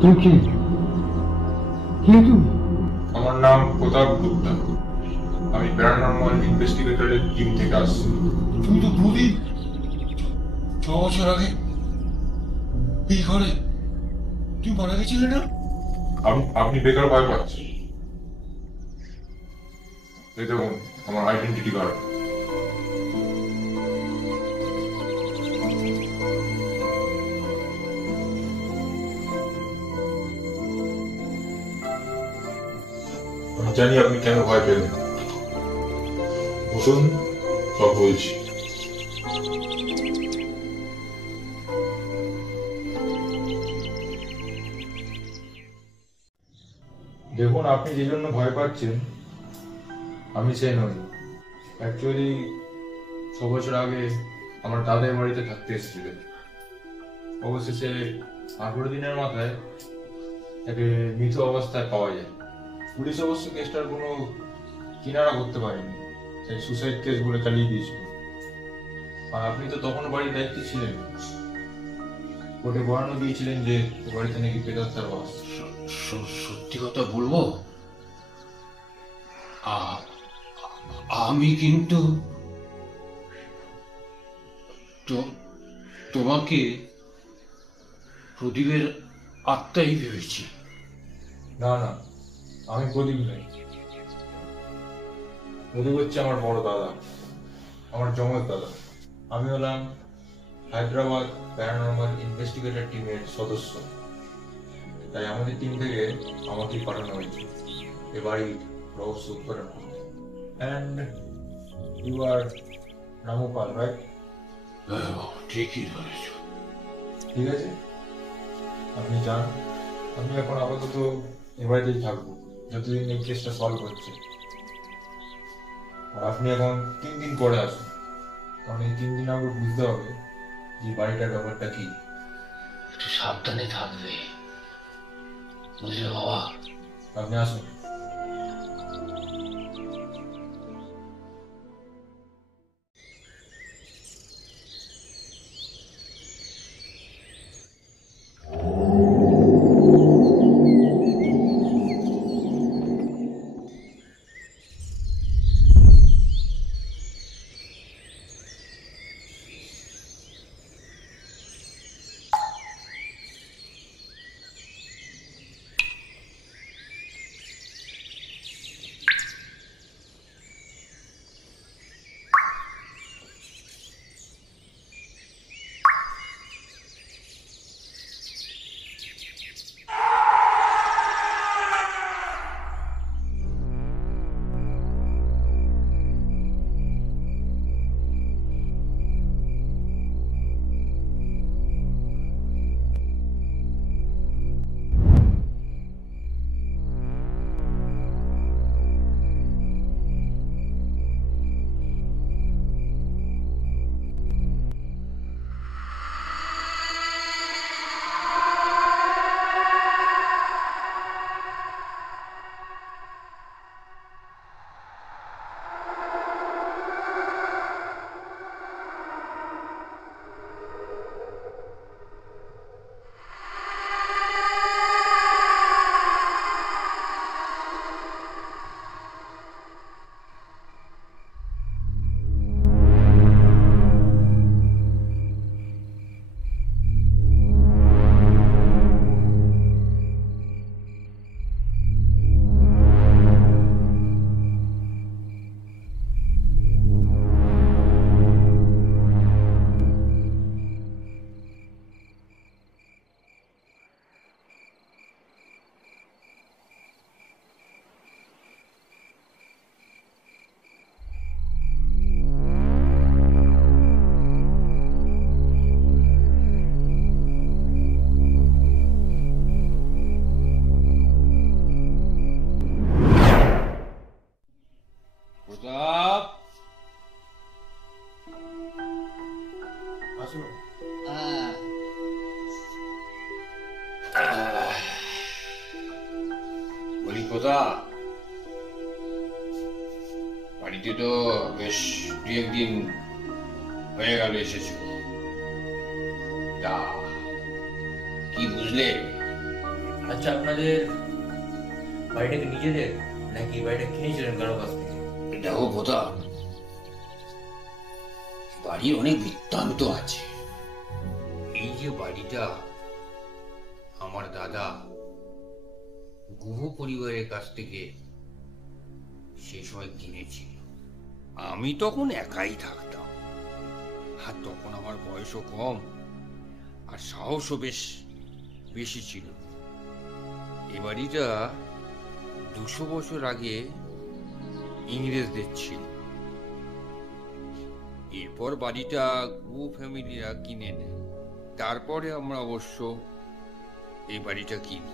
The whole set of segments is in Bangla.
তুমি কি তুমি আমার নাম প্রতাপ গুপ্তা। আমি প্যারানর্মাল ইনভেস্টিগেটরের টিম থেকে আসছি। তুমি তো প্রদীপ 6 বছর আগে এই ঘরে তুমি মারা গেছিলে না? আপনি বেকার ভয় পাচ্ছেন? এই দেখুন আমার আইডেন্টিটি কার্ড। আমি জানি আপনি কেন ভয় পেলেন। বসুন, সব বলছি। দেখুন, আপনি যে জন্য ভয় পাচ্ছেন আমি সে নই। অ্যাকচুয়ালি 6 বছর আগে আমার দাদার বাড়িতে থাকতে এসেছিলেন। অবশেষে 18 দিনের মাথায় তাকে মৃত অবস্থায় পাওয়া যায়। পুলিশ অবশ্য কেসটার কোনো কিনারা করতে পারেনি, তাই সুসাইড কেস বলে চালিয়ে দিয়েছিল। আর আপনি তো তখন বাড়ির দায়িত্বে ছিলেন, কোর্টে বর্ণনা দিয়েছিলেন যে এ বাড়িতে নাকি প্রেতাত্মার বাস। সত্যি কথা বলবো, আ- আমি কিন্তু তোমাকে প্রদীপের আত্মাই ভেবেছি। না না, আমি প্রদীপ নই। প্রদীপ হচ্ছে আমার বড় দাদা, আমার জমজ দাদা। আমি হলাম হায়দ্রাবাদ প্যারানর্মাল ইনভেস্টিগেটর টিমের সদস্য, তাই আমাদের টিম থেকে আমাকেই পাঠানো হয়েছে এ বাড়ির রহস্য উদ্ঘাটন করতে। And you are Rampal, right? ঠিকই ধরেছ। ঠিক আছে, আপনি যান। আমি এখন আপাতত এ বাড়িতেই থাকবো যতদিন এই কেসটা সলভ হচ্ছে। আর আপনি এখন 3 দিন পরে আসুন, কারণ এই 3 দিন আমাকে বুঝতে হবে যে বাড়িটার ব্যাপারটা কি। একটু সাবধানে থাকবে, বুঝলে বাবা? আপনি আসুন। প্রতাপ, আসুন। বলি প্রতাপ, বাড়িতে তো বেশ 2-1 দিন হয়ে গেল এসেছো, তা কি বুঝলে? আচ্ছা, আপনাদের বাড়িটা কি নিজেদের, নাকি বাড়িটা কিনেছিলেন কারো কাছ থেকে? দেখো বোধা, বাড়ির অনেক বৃত্তান্ত আছে। এই যে বাড়িটা আমার দাদা গুহ পরিবারের কাছ থেকে সে সময় কিনেছিল। আমি তখন একাই থাকতাম, আর তখন আমার বয়সও কম আর সাহসও বেশ বেশি ছিল। এ বাড়িটা 200 বছর আগে ইংরেজদের ছিল। এরপর বাড়িটা গুহ ফ্যামিলিরা কিনে নেয়। তারপরে আমরা অবশ্য এই বাড়িটা কিনি।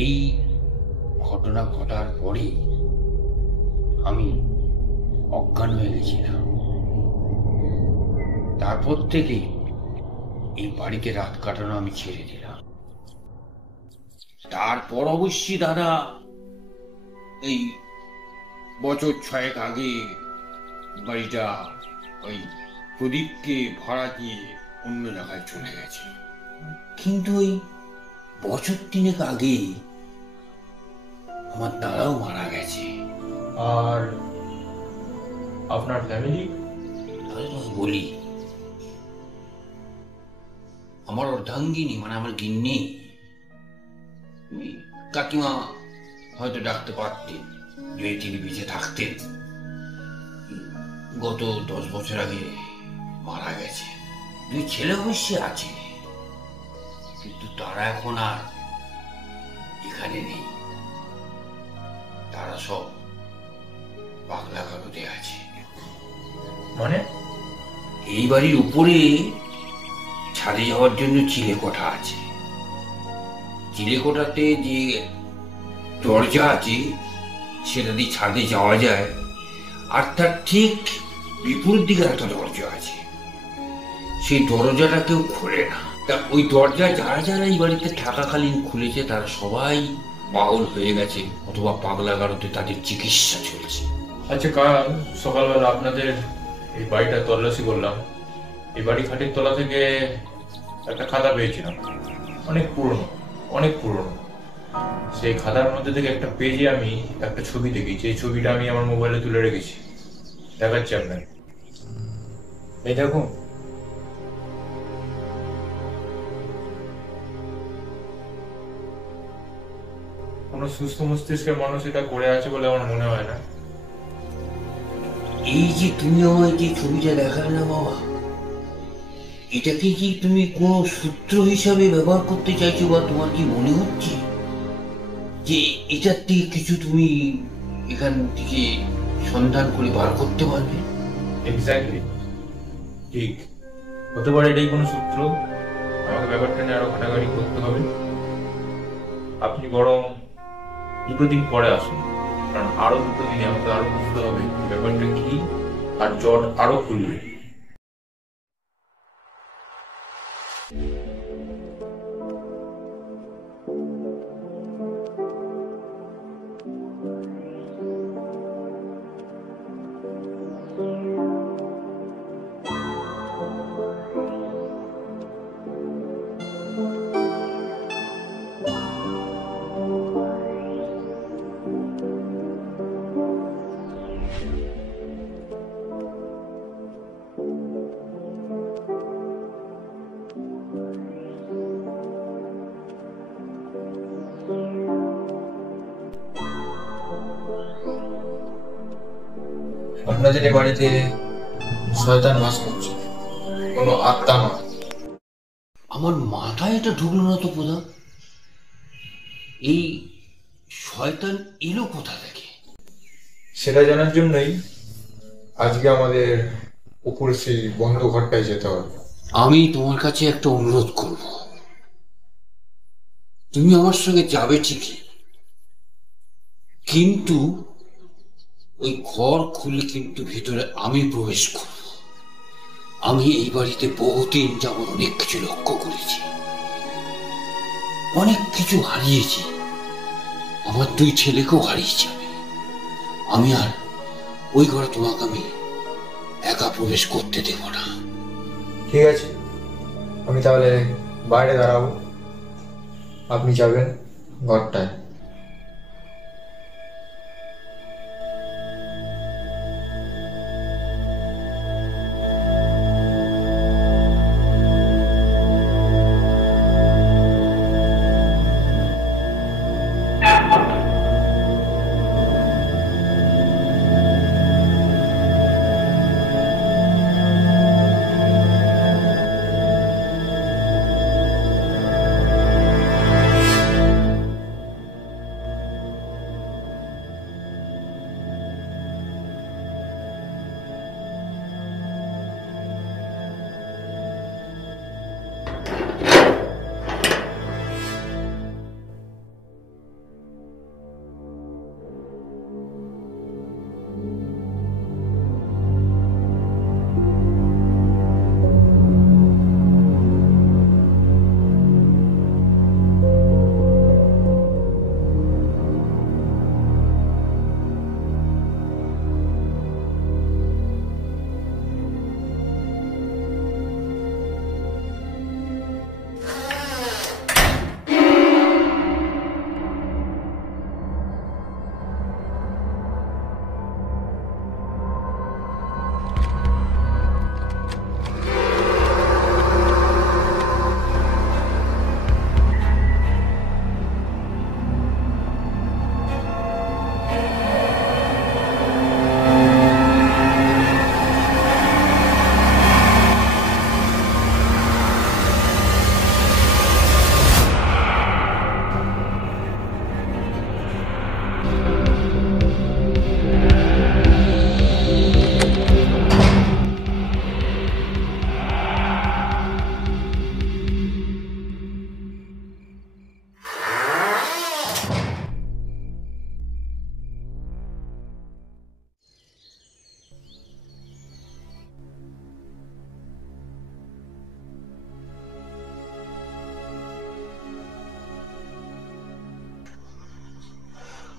এই ঘটনা ঘটার পরে আমি অজ্ঞান হয়ে গেছিলাম। তারপর থেকে এই বাড়িতে রাত কাটানো আমি ছেড়ে দিলাম। তারপর অবশ্যই দাদা এই বছর 6 আগে বাড়িটা ওই প্রদীপকে ভাড়া দিয়ে অন্য জায়গায় চলে গেছে। কিন্তু ওই বছর 3 আগে আমার দাদাও মারা গেছে। আর আপনার ফ্যামিলি? বলি, আমার অর্ধাঙ্গিনী মানে আমার গিন্নি কাকিমা হয়তো ডাকতে পারতেন যদি তিনি বেঁচে থাকতেন। গত 10 বছর আগে মারা গেছে। 2 ছেলে অবশ্যই আছে, কিন্তু তারা এখন আর এখানে নেই। তারা সব পাগলা গারদে আছে। মানে? এই বাড়ির উপরে ছাদে যাওয়ার জন্য চিলেকোঠা আছে। চিলেকোঠাতে যে দরজা আছে সেটা দিয়ে ছাদে যাওয়া যায়, আর তার ঠিক বিপরীত দিকে একটা দরজা আছে। সেই দরজাটা কেউ খোলে না। তা ওই দরজা যারা যারা এই বাড়িতে থাকাকালীন খুলেছে তারা সবাই পাগল হয়ে গেছে, অথবা পাগলা গারদে তাদের চিকিৎসা চলছে। আচ্ছা, কাল সকালবেলা আপনাদের এই বাড়িটা তল্লাশি করলাম। এই বাড়ি খাটের তলা থেকে একটা খাতা পেয়েছিলাম, অনেক পুরনো। সেই খাতার মধ্যে থেকে একটা পেজে আমি একটা ছবি দেখেছি। এই ছবিটা আমি আমার মোবাইলে তুলে রেখেছি, দেখাচ্ছি আপনাকে। এই দেখুন, কোনো সুস্থ মস্তিষ্কের মানুষ এটা করে আছে বলে আমার মনে হয় না। এই যে তুমি আমায় যে ছবিটা দেখালে না বাবা, এটাকে কি তুমি কোনো সূত্র হিসাবে ব্যবহার করতে চাইছো, বা তোমার কি মনে হচ্ছে যে এটার থেকে কিছু তুমি এখান থেকে সন্ধান করে বার করতে পারবে? এক্স্যাক্টলি ঠিক হতে পারে এটাই কোনো সূত্র। আমাকে ব্যাপারটা নিয়ে আরো ঘাটাঘাটি করতে হবে। আপনি বরং 2 দিন পরে আসুন, কারণ আরো 2 দিনে আমাকে আরো বুঝতে হবে ব্যাপারটা কি, আর জট আরো খুলবে। আপনাদের এ বাড়িতে শয়তান বাস করছে, কোনো আত্মা নয়। আমার মাথায় এটা ঢুকলো না তো প্রধান, এই শয়তান এলো কোথা থেকে? সেটা জানার জন্যই আজকে আমাদের উপরে সেই বন্ধ ঘরটায় যেতে হবে। আমি তোমার কাছে একটা অনুরোধ করব, তুমি আমার সঙ্গে যাবে ঠিকই, কিন্তু ওই ঘর খুলে কিন্তু ভিতরে আমি প্রবেশ করব। আমি এই বাড়িতে বহুদিন যাবৎ অনেক কিছু লক্ষ্য করেছি, অনেক কিছু হারিয়েছি, আমার 2 ছেলেকেও হারিয়েছি আমি আর ওই ঘরে তোমাকে আমি একা প্রবেশ করতে দেব না। ঠিক আছে, আমি তাহলে বাইরে দাঁড়াবো, আপনি যাবেন ঘরটায়।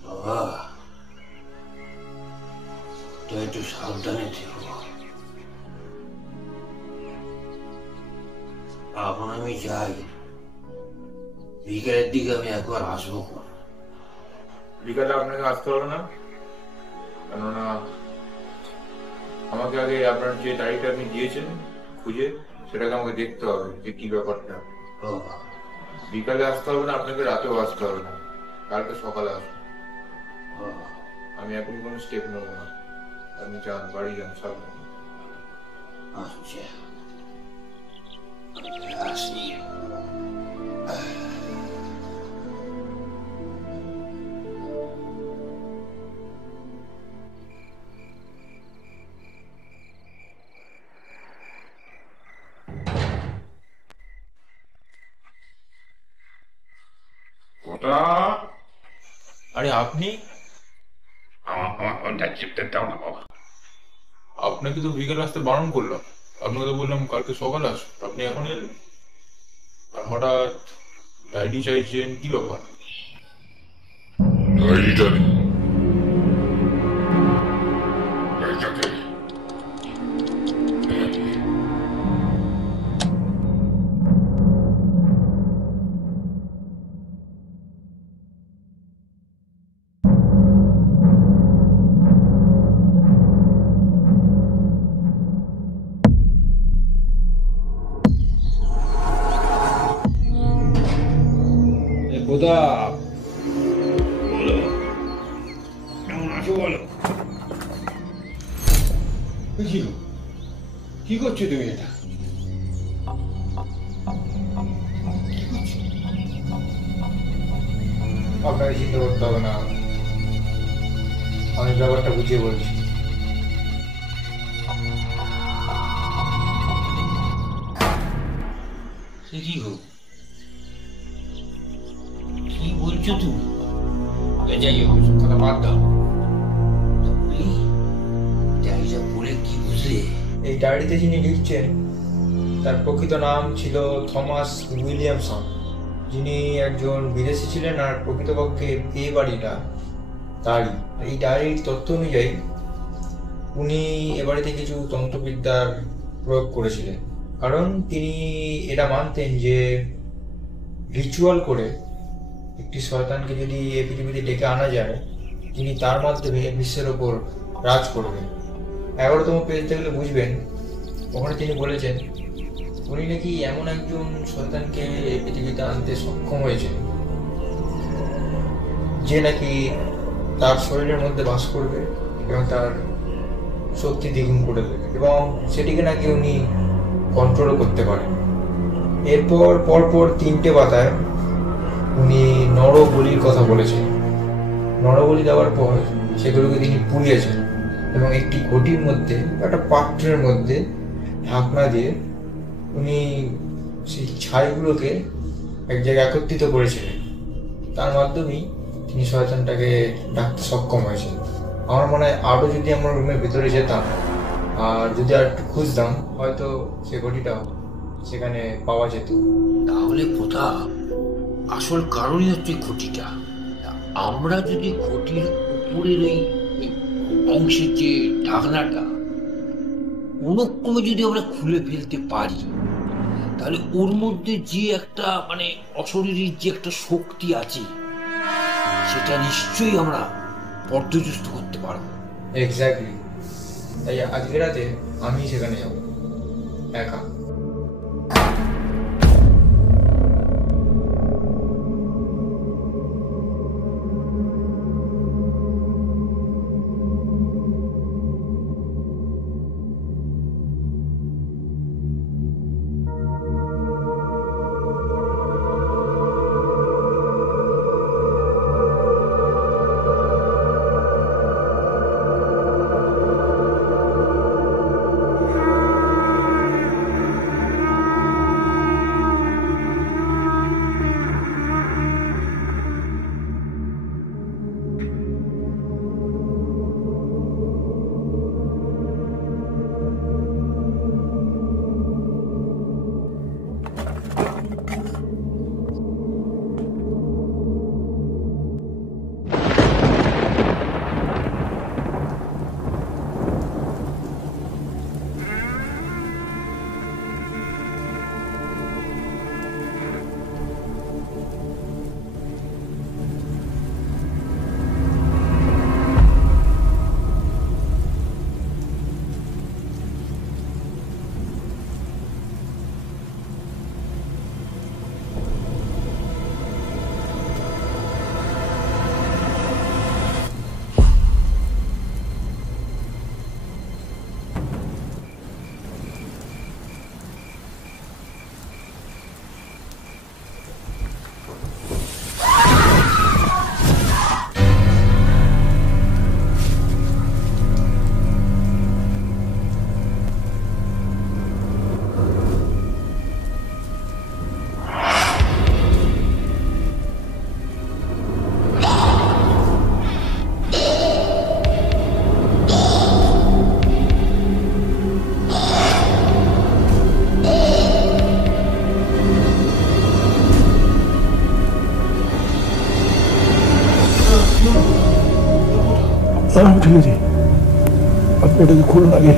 বাবা, তো একটু সাবধানে থেকো। এখন আমি যাই, বিকেলের দিকে আমি একবার আসবো। বিকালে আপনাকে আসতে হবে না, কেননা আমাকে আগে আপনার যে ডায়েরিটা আপনি দিয়েছেন খুঁজে সেটাকে আমাকে দেখতে হবে যে কি ব্যাপারটা। বিকালে আসতে হবে না, আপনাকে রাতেও আসতে হবে না, কালকে সকালে আসুন। আমি এখন কোনো স্টেপ নেবো না, আপনি যান, বাড়ি যান, সাবধানে। আচ্ছা, আসি। আরে আপনি? আমার ফোনটা চিপতে দাও না বাবা। আপনাকে তো বিকেলে আসতে বারণ করলাম, আপনাকে তো বললাম কালকে সকালে আসুন, আপনি এখন এলেন আর হঠাৎ ডায়েরি চাইছেন, কি ব্যাপার? ডায়েরিটা নেই। ডায়েরিটাতে খোদা, বলো, কেমন আছো বলো। কি গো? কি করছো তুমি এটা? আপনাকে চিন্তা করতে হবে না, আমি ব্যাপারটা বুঝিয়ে বলছি। সে কি গো, কি বলছো তুমি? যাই হোক, কথা বাদ দাও। ডায়েরিটা পড়ে কি বুঝলে? এই ডায়েরিতে যিনি লিখছেন তার প্রকৃত নাম ছিল থমাস উইলিয়ামসন, যিনি একজন বিদেশি ছিলেন, আর প্রকৃতপক্ষে এই বাড়িটা তারই। এই ডায়েরির তথ্য অনুযায়ী উনি এ বাড়িতে কিছু তন্ত্রবিদ্যার প্রয়োগ করেছিলেন, কারণ তিনি এটা মানতেন যে রিচুয়াল করে একটি শয়তানকে যদি এ পৃথিবীতে ডেকে আনা যায়, তিনি তার মাধ্যমে বিশ্বের ওপর রাজ করবেন। 11তম পেজ দেখলে বুঝবেন, ওখানে তিনি বলেছেন উনি নাকি এমন একজন শয়তানকে এই পৃথিবীতে আনতে সক্ষম হয়েছে যে নাকি তার শরীরের মধ্যে বাস করবে এবং তার শক্তি দ্বিগুণ করে দেবে, এবং সেটিকে নাকি উনি কন্ট্রোল করতে পারেন। এরপর পরপর 3টে পাতায় উনি নরবলির কথা বলেছেন। নরবলি দেওয়ার পর সেগুলোকে তিনি পুড়িয়েছেন এবং একটি ঘটির মধ্যে, একটা পাত্রের মধ্যে ঢাকনা দিয়ে উনি সেই ছাইগুলোকে এক জায়গায় একত্রিত করেছিলেন। তার মাধ্যমেই তিনি শয়তানটাকে ডাকতে সক্ষম হয়েছেন। আমার মনে হয় আরও যদি আমরা রুমের ভিতরে যেতাম আর যদি আর একটু খুঁজতাম, হয়তো সে ঘটিটাও সেখানে পাওয়া যেত। তাহলে কোথা আসল কারণই হচ্ছে ঘটিটা। আমরা যদি ঘটির উপরের ওই অংশের যে ঢাকনাটা কোনো ক্রমে যদি আমরা খুলে ফেলতে পারি, তাহলে ওর মধ্যে যে একটা মানে অশরীরী যে একটা শক্তি আছে, সেটা নিশ্চয়ই আমরা পর্যদস্ত করতে পারবো। এক্স্যাক্টলি, তাই আজকে রাতে আমি সেখানে যাব একা। ঠিক আছে, আপনি এটাকে খুলুন আগে।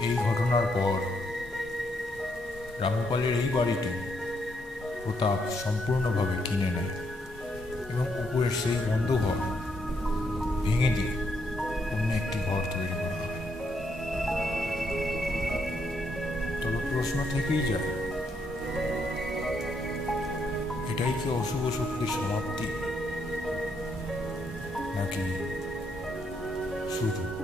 এই ঘটনার পর রামপালের এই বাড়িটি প্রতাপ সম্পূর্ণভাবে কিনে নেয় এবং উপরের সেই বন্ধ ঘর ভেঙে দিয়ে অন্য একটি ঘর তৈরি করা হয়। তবে প্রশ্ন থেকেই যায়, এটাই কি অশুভ শক্তির সমাপ্তি নাকি শুরু?